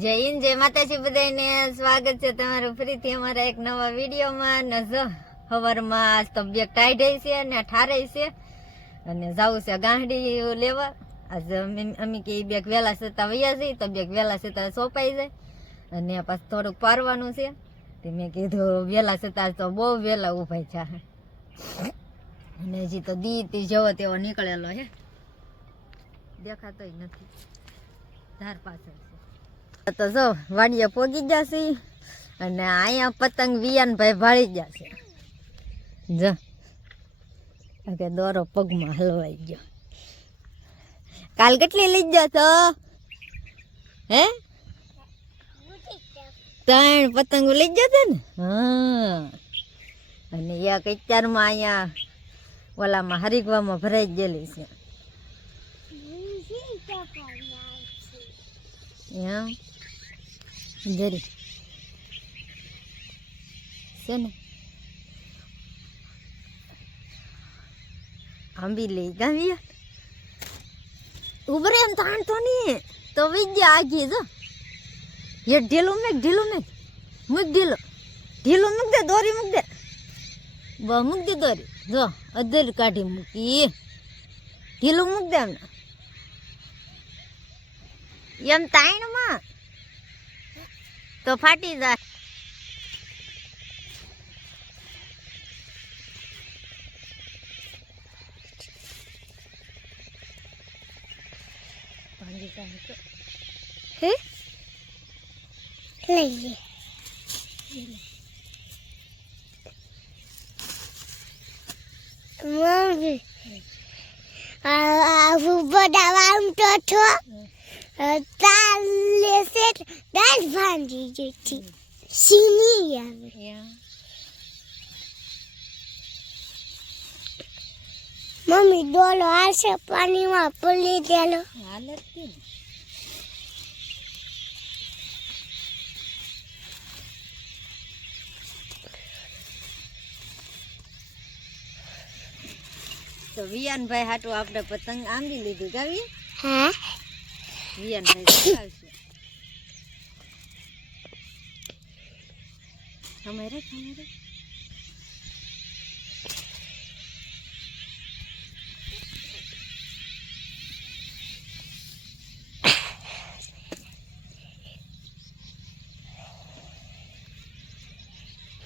જય હિન્દ, જય માતાજી બધાને. સ્વાગત છે તમારું ફરીથી અમારા એક નવા વિડીયોમાં. ને જો સવારમાં તબિયત ટાઈટ છે ને ઠારે છે અને જવું છે ગાંઠડી લેવા. આજે અમે કે બેગ વહેલા છતાં વૈયા જઈએ તો બેગ વહેલા છતાં સોંપાઈ જાય અને પાછું થોડુંક પારવાનું છે. તે મેં કીધું વહેલા છતાં તો બહુ વહેલા ઉભાઈ છે અને હજી તો દી જેવો તેવો નીકળેલો છે, દેખાતોય નથી. ધાર પાછળ છે તો જો વાડીએ પોગી જશે અને અહીંયા પતંગ વિયાનભાઈ ભાળી જશે. જો કે દોરો પગમાં હલવાઈ ગયો. કાલ કેટલી લઈ જશો? હે 3 પતંગો લઈ જશે ને? હા. અને એક અત્યારમાં અહીંયા ઓલામાં હરિગવામાં ભરાઈ ગયેલી છે. જરી છે ને આંબી લઈ ગાવી ઉભરે એમ તાણતો નહીં તો વિદ્યા આગી જો એ ઢીલું મેક મૂક ઢીલું મૂક દે, દોરી મૂક દે, મૂક દે દોરી. જો અધર કાઢી મૂકી, ઢીલું મૂક દે એમને એમ તાણમાં તો ફાટી જાય. હે લઈએ મમ્મી બનાવવાનું તો છો તાલ લેશે દાળ ભાંજી જતી સીની આવે. મમ્મી ડોલો આશે પાણીમાં પલી દેલો હાલત તો વિયાનભાઈ હાટું આપણે પતંગ આંબી લીધું ગાવીએ. હા વિયાનભાઈ ચલાવશે. અમારે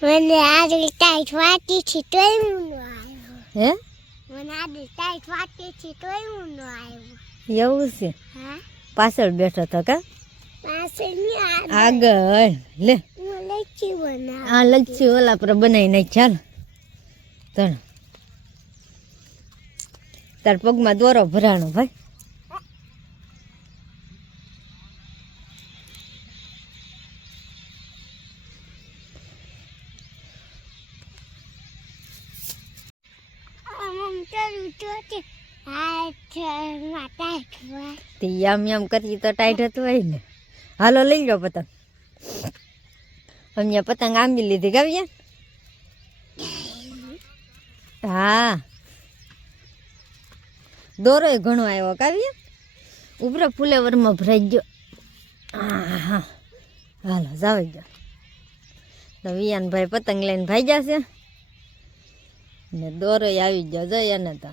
મને આજે ટાઈટ વાટી છે તોય હું ન આવ્યો. હે મને આજે ટાઈટ વાટી છે તોય હું ન આવ્યો. એવું છે? હા પાછળ બેઠો તો કા પાછળની આગળ લે હું લચ્છી બનાવ. આ લચ્છી ઓલા પર બનાવી નાખ. ચાલ તણ તાર પગમાં દોરો ભરાણો ભાઈ. યામ યામ કરી તો ટાઈટ હતું હોય ને. હાલો લઈ લો પતંગ. અમે પતંગ આંબી લીધી ગાવીએ. હા દોરો ઘણો આવ્યો કાવીએ. ઉપરે ફુલેવરમાં ભરાઈ ગયો. હા હાલો જાવ ગયો તો વિયાનભાઈ પતંગ લઈને ભાઈ જશે ને દોરો આવી ગયો. જઈ એને તો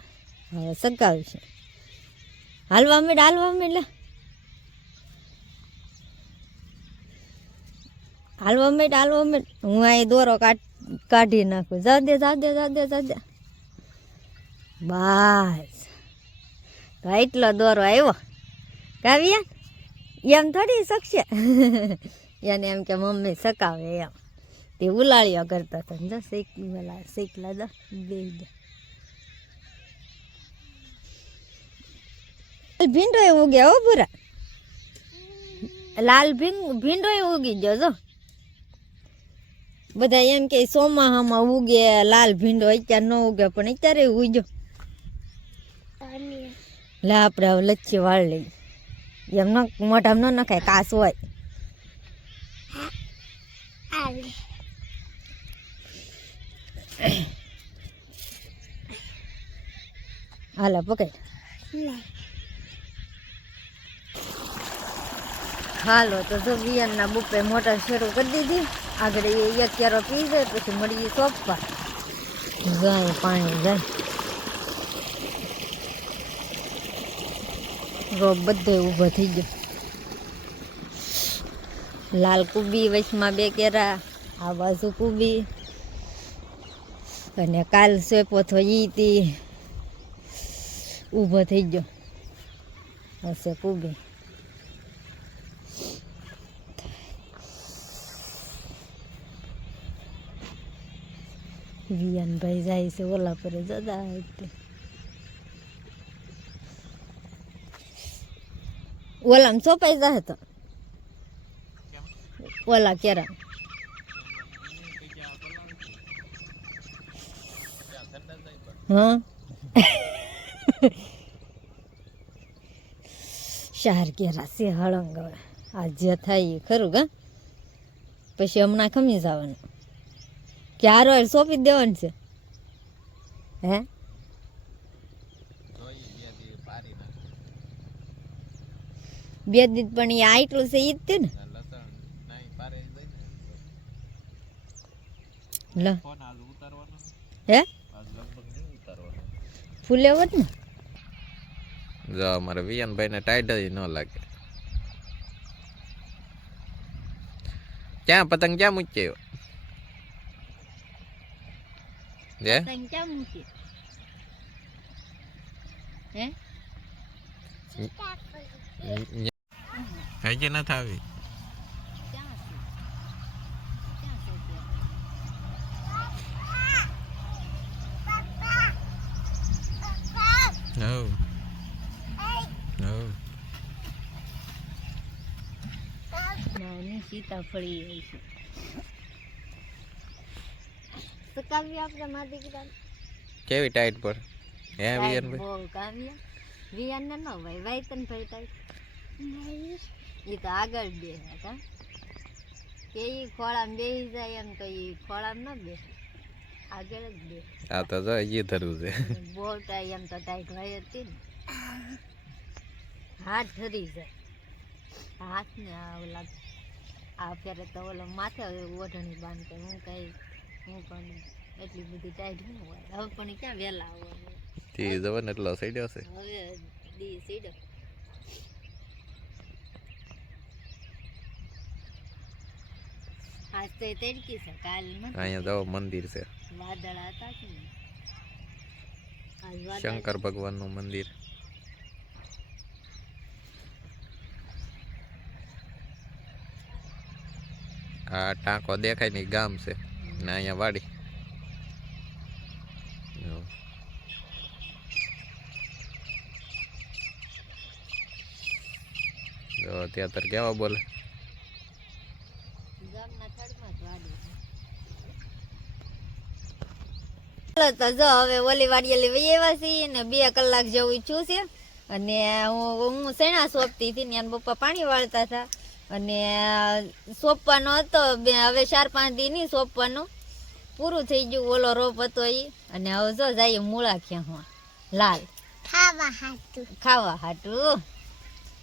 હવે સકાવશે. હાલવા માંડ લે હાલવા માંડ. હું અહીં દોરો કાઢી નાખું. જા દે બસ તો એટલો દોરો આવ્યો કાવ્યા. એમ થોડી શકશે એને એમ કે મમ્મી સકાવે એમ. તે ઉલાળ્યો કરતો હતો. જો શીખલા દો બે ભીંડો ઉગ્યા હો પૂરા. લાલ ભીંડો ઉગી ગયો. જો બધા એમ કે ચોમાહામાં ઉગે લાલ ભીંડો, અત્યારે ન ઉગે પણ અત્યારે ઉગ્યો. લે આપણે હવે લચ્છી વાળ લઈ. એમ ન મોઢામાં ન નખાય, કાસ હોય. હાલા પકડ. હાલો તો જો વિયનના બુપે મોટર શરૂ કરી દીધી. આગળ એ એક કેરો પી જાય પછી મળીએ સોંપવા. જાય પાણી જાય. રોપ બધો ઊભો થઈ ગયો. લાલ કુબી વચમાં 2 કેરા, આ બાજુ કુબી, અને કાલ સોંપો તો ઈ ઊભો થઈ ગયો હશે કુબી. વિયાનભાઈ જાય છે ઓલા પર જતા. ઓલામ ચોપાઈ જાય તો ઓલા કેરા હા 4 કેરા છે હળંગ. આ જે થાય ખરું ગા પછી હમણાં ખમી જવાનું. ક્યારો સોંપી દેવાનું છે હે? બે દી પણ એ આટલું છે ઈ જ તે ને. હે ફૂલેવર ને જો અમારે વિયાનભાઈ ને ટાઈટ જ ન લાગે. ક્યાં પતંગ ક્યાં મૂક્યો? પતંગ ક્યાં મૂકી હે? હજી નથી આવી. ક્યાં છે? ક્યાં છે ત્યાં? No. No. નાની સીતાફળી હોય છે. સકાવી આપણે માં દીકરા કેવી ટાઈટ પર હે વિયાનભાઈ? બહુ કાવ્યા વિયાન ને ન ભાઈ વાયતન ભાઈ ટાઈટ ઈ તો આગળ બે હતા કે ઈ ખોળામાં બેસી જાય એમ તો ઈ ખોળામાં ન બેસે આગળ જ બે. આ તો જો ઈ ધરવું છે. બહુ ટાઈટ એમ તો ટાઈટ હોય હતી ને હાથ ધરી જાય હાથ ને ઓલા આ ફેરે તો ઓલો માથે ઓઢણી બાંધતો હું કઈ હું પણ એટલી બધી ટાઈટ ન હોય. હવે પણ ક્યાં વહેલા આવવાનું તે જવાને એટલો સડ્યો છે. હવે દી સીડો આજ તો તડકી છે કાલ અહીંયા જાવ મંદિર છે વાદળા હતા કે આજ વાદળ શંકર ભગવાન નું મંદિર. આ ટાંકો દેખાય ને ગામ છે ને અહીંયા વાડી. ત્યાં તર કેવા બોલે ગામના થડમાં જ વાડી છે. ચાલો તો જો હવે ઓલી વાડીએ લઈ આવ્યા છીએ ને 2 કલાક જેવું છું છે અને હું શેણા સોંપતી હતી ને એના પપ્પા પાણી વાળતા હતા અને સોંપવાનો હતો હવે 4-5 દી નહીં સોંપવાનું પૂરું થઈ ગયું. ઓલો રોપ હતો એ અને હવે જો જાય મૂળા ક્યાં લાલ ખાવા હાટું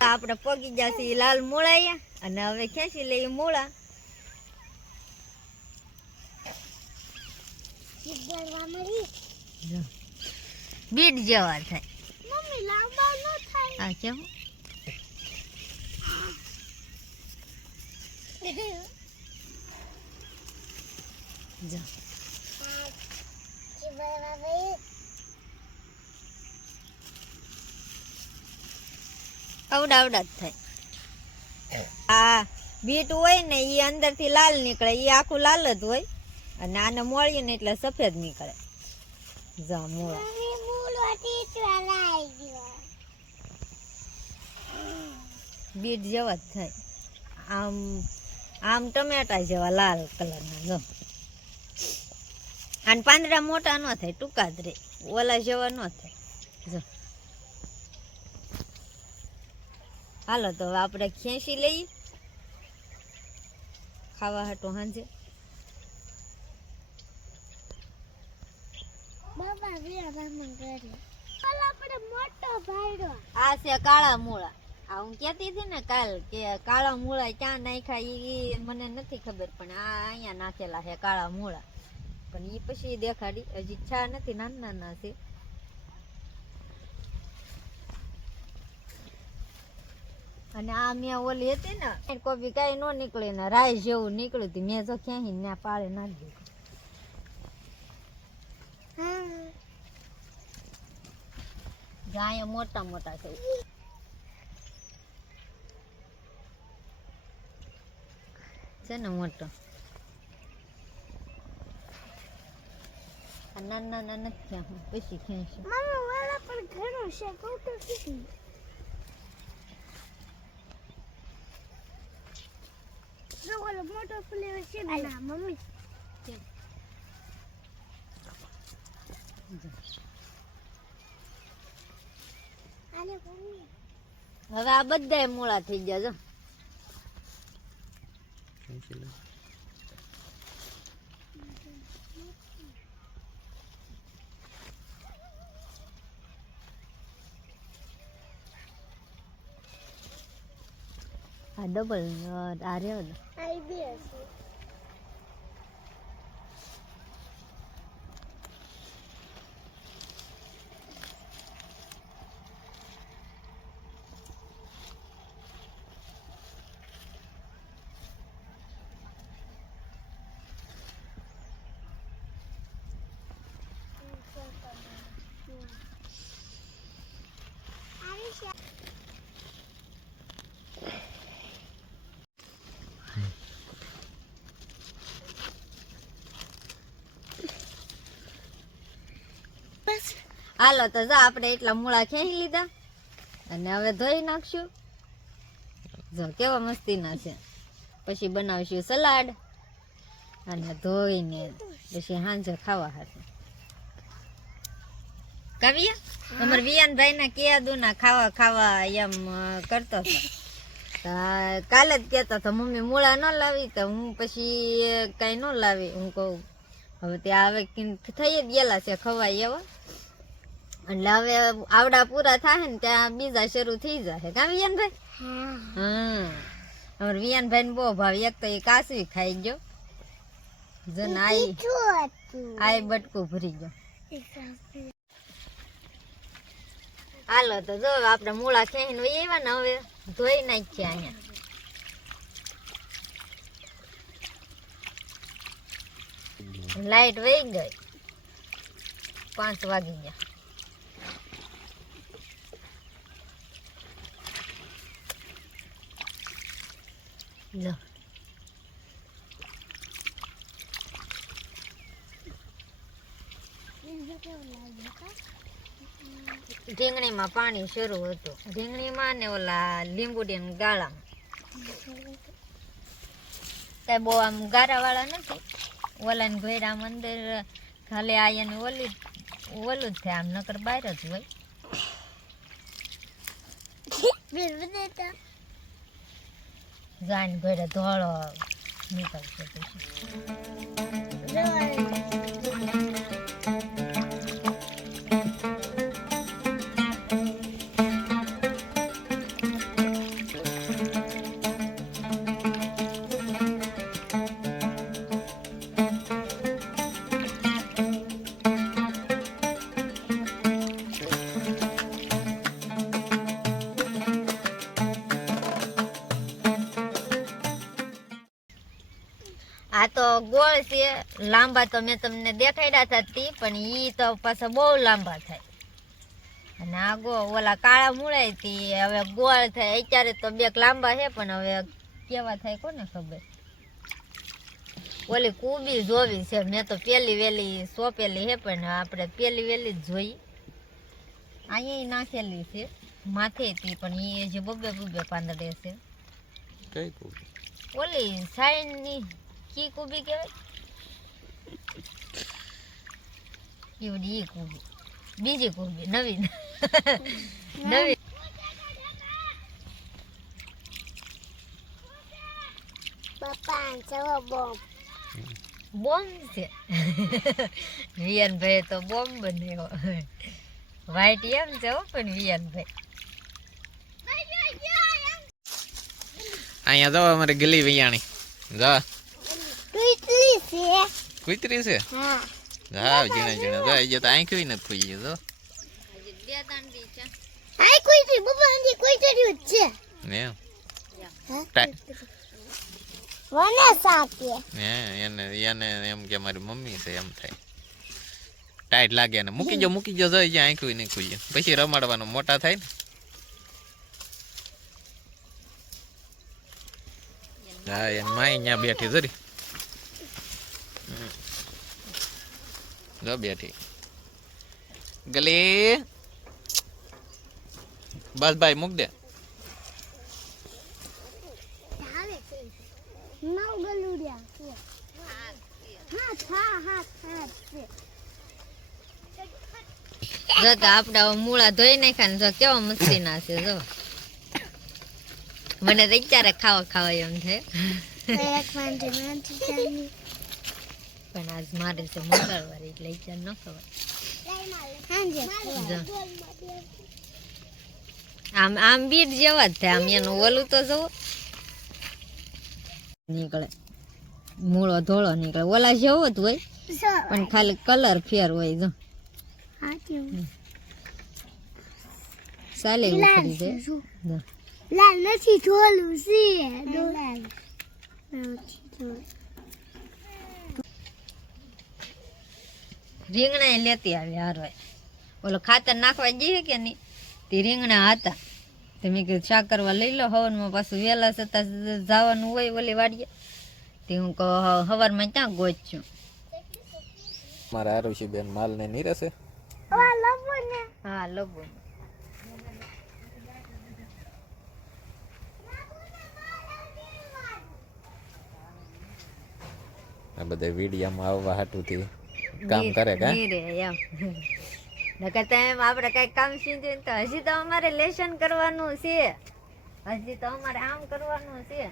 આપણે પગી જશે લાલ મૂળાયા અને હવે ખેંચી લઈએ મૂળા. બીટ જેવા થાય મમ્મી લાંબા ન થાય. હા કેમ જો આવડા આવડા જ થાય. આ બીટ હોય ને એ અંદર થી લાલ નીકળે એ આખું લાલ જ હોય અને આને મોળીએ ને એટલે સફેદ નીકળે. જા મૂળા બીટ જેવા જ થાય આમ આમ ટમેટા જેવા લાલ કલરના. જો અને પાંદડા મોટા ન થાય ટૂંકા જ રે ઓલા જેવા ન થાય. જો હાલો તો હવે આપણે ખેંચી લઈએ ખાવા હાટો સાંજે. મોટો ભાઈડો આ છે કાળા મૂળા આ હું કહેતી હતી ને કાલ કે કાળા મૂળા ક્યાં નાખ્યા ઈ મને નથી ખબર, પણ આ અહીંયા નાખેલા છે કાળા મૂળા, પણ ઈ પછી દેખાડી. હજી છા નથી, નાના નાના છે. અને આ મેં ઓલી હતી ને કોબી કઈ ન નીકળે ને રાય જેવું નીકળ્યું હતું, મેં જો ક્યાંય ત્યાં પાળે નાખી દીધું. ગાય મોટા મોટા છે ને મોટો. નાના નાના નથી થયા, હું પછી ખેંચું. મમ્મી વાળા પણ ઘણો છે કોટો ફીટી. જો ઓલો મોટો ફ્લેવર છે ના મમ્મી. આલે મમ્મી હવે આ બધા મૂળા થઈ ગયા જો. આ ડબલ આ રહ્યો ને આઈ બે છે. હાલો તો જા આપણે એટલા મૂળા ખેંચી લીધા અને હવે ધોઈ નાખશું. જો કેવા મસ્તીના છે. પછી બનાવશું સલાડ અને ધોઈને પછી સાંજે ખાવા હાથે. કવિયા અમાર વિયાનભાઈ ના કેદુના ખાવા ખાવા એમ કરતો હતો. કાલે જ કેતો હતો મમ્મી મૂળા ન લાવી, તો હું પછી કઈ ન લાવી. હું કહું હવે ત્યાં હવે થઈ જ ગયેલા છે ખવાય એવા, એટલે હવે આવડા પૂરા થાય ને ત્યાં બીજા શરૂ થઈ જાય. કા વિયાનભાઈ? હા અમાર વિયાનભાઈ ને બહુ ભાવ. એક તો એ કાસવી ખાઈ ગયો, જો ને આઈ બટકું ભરી ગયો. હાલો તો જો આપણે મૂળા ખેંચીને વહી આવ્યા ને, હવે ધોઈ નાખીએ અહીંયા. લાઈટ વહી ગઈ, 5 વાગી ગયા. લો ઢીંગણીમાં પાણી શરૂ હતું, ઢીંગણીમાં ને ઓલા લીંબુડી ને ગાળામાં. કઈ બહુ આમ ગારા વાળા નથી. ઓલા ને ઘોડા અંદર ખાલી આયા ને ઓલું જ થાય, આમ નકર બહાર જ હોય. જાન ઘોડે ધોળો નીકળશે પછી. આ તો ગોળ છે, લાંબા તો મેં તમને દેખાડ્યા હતા તી, પણ ઈ તો પાછા બહુ લાંબા થાય. અને આ ઓલા કાળા મૂળાય તી હવે ગોળ થાય. અત્યારે તો 2 લાંબા છે, પણ હવે કેવા થાય કોને ખબર. ઓલી કુબી જોવી છે, મેં તો પેલી વેલી સોંપેલી છે, પણ આપણે પેલી વેલી જ જોઈ. અહીંયા નાખેલી છે માથે તી, પણ એ જે બબે પાંદડે છે. કઈ કુબી? ઓલી સાઈડ ની કી કુબી કહેવાય, એવડી ઈ કુબી. બીજી કુબી નવી નવી. પપ્પા ચવો બોમ્બ છે. વિયાનભાઈ તો બોમ્બ બનાવ્યો. વાઈટ એમ છે હો, પણ વિયાનભાઈ અહીંયા જાઓ અમારે ગલી વૈયાણી જા ટુઈટલી છે કુતરી છે હા હા જીણે જીણે જા એ તો આંખ્યું નથી ખુઈ જો હજી બે દાંડી છે આઈ કોઈ બબા અંદી કોઈ તર્યું છે ને હા વને સાપે હે એને એને એમ કે મારી મમ્મી છે એમ થાય ટાઈટ લાગે ને મૂકી જો જઈ જ્યાં આંખ્યું નહીં ખુઈએ પછી રમાડવાનું મોટા થાય ને હા એને માઈ અહીંયા બેઠી જરી જો બેઠી ગલી બસ ભાઈ મૂક દે નવ ગલુડિયા છે હા છે જો તો આપડા મૂળા ધોઈ નાખ્યા ને જો કેવા મસ્તી ના છે જો મને તો અત્યારે ખાવા એમ થાય પણ આજ મારે છે મંગળવાર એટલે અત્યારે ન ખવાય આમ બીટ જેવા જ થાય આમ એનું ઓલું તો જવો નીકળે મૂળો ધોળો નીકળે ઓલા જેવો જ હોય પણ ખાલી કલર ફેર હોય જો ચાલે ઉખડી જાય જો. લાલ નથી જોલું છે રીંગણા લેતી આવી હારવાય ઓલો ખાતર નાખવા જઈએ કે નહીં તે રીંગણા હતા તો મેં કીધું શાક કરવા લઈ લો હવનમાં પાછું વહેલા છતાં જવાનું હોય ઓલી વાડીએ તે હું કહું હવારમાં ક્યાં ગોચ્યું મારા આરુષી બેન માલ ને નીરસે હા લબુ આ બધા વિડીયામાં આવવા હાટુથી કામ કરે કા નીરે એમ નકર તો એમ આપણે કઈ કામ સીધું તો હજી તો અમારે લેસન કરવાનું છે હજી તો અમારે આમ કરવાનું છે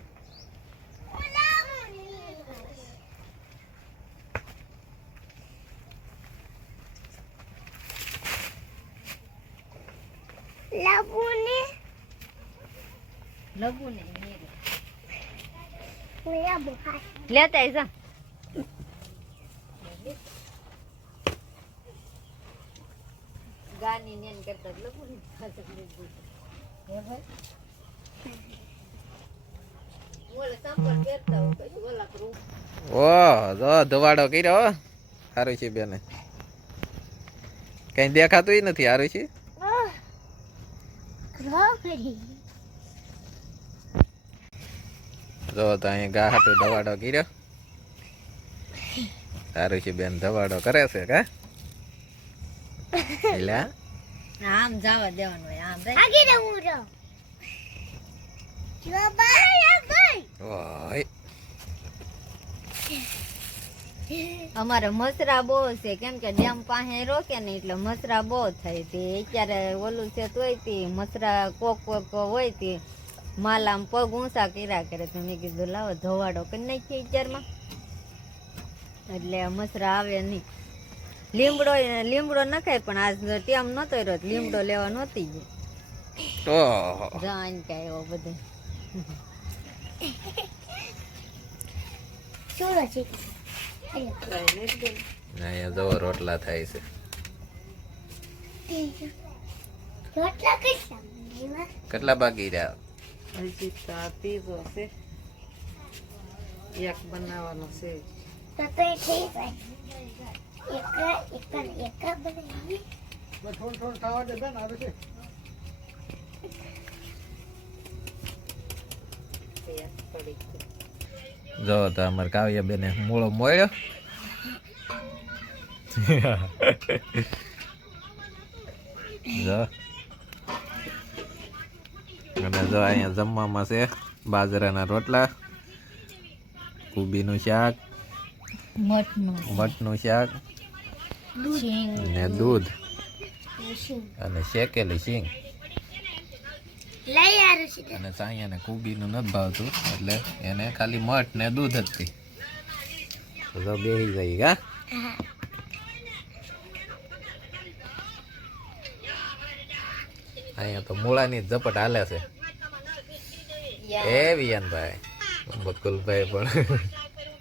લબુ ને નીરે લેતા આય જા ગાની નેન કરતા લબુ ને ખાતર લીધું હે ભાઈ ઓલે સંપર્ક કરતા હોય પછી ઓલા કરું ઓહ જો ધવાડો કર્યો આરુષી બેને કઈ દેખાતું નથી આરુષી જો તો અહીંયા ગા હાટુ ધવાડો કર્યો આરુષી બેન ધવાડો કરે છે કા એટલે આમ જવા દેવાનું હોય આમ રે ઓય અમારે મસરા બહુ છે કેમ કે ડેમ પાસે રોકે ને એટલે મસરા બહુ થાય તે અત્યારે ઓલું છે તોય તે મસરા કોક હોય તે માલ આમ પગ ઊંચા કર્યા કરે તો મેં કીધું લાવો ધોવાડો કરી નાખીએ અત્યારમાં એટલે મસરા આવે નહીં લીમડો નખાય પણ આજ ટેમ નતો રહ્યો લીમડો લેવા નહોતી ગઈ ઓહો જાણ કે આવ્યો બધે અહીંયા જવો રોટલા થાય છે કેટલા બાકી રહ્યા હજી તો આ પીઝો છે એક બનાવવાનો છે જો તો અમારે કાવ્યા બેને મૂળો મળ્યો જો અને જો અહીંયા જમવામાં છે બાજરાના રોટલા કુબીનું શાક મઠનું શાક ને દૂધ અને શેકેલી શીંગ અને સાયાને કુબીનું નથી ભાવતું એટલે એને ખાલી મઠ ને દૂધ જ પી તો બેસી જાય કા અહીંયા તો મૂળાની ઝપટ હાલે છે એ વિયાનભાઈ બકુલભાઈ પણ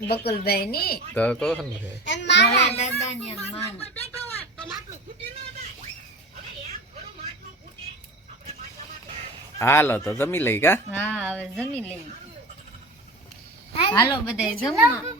બકુલભાઈ ની તો કોણ છે મારા દાદા ની માન હાલો તો જમી લઈ કા હા હવે જમી લઈ હાલો બધાય જમવા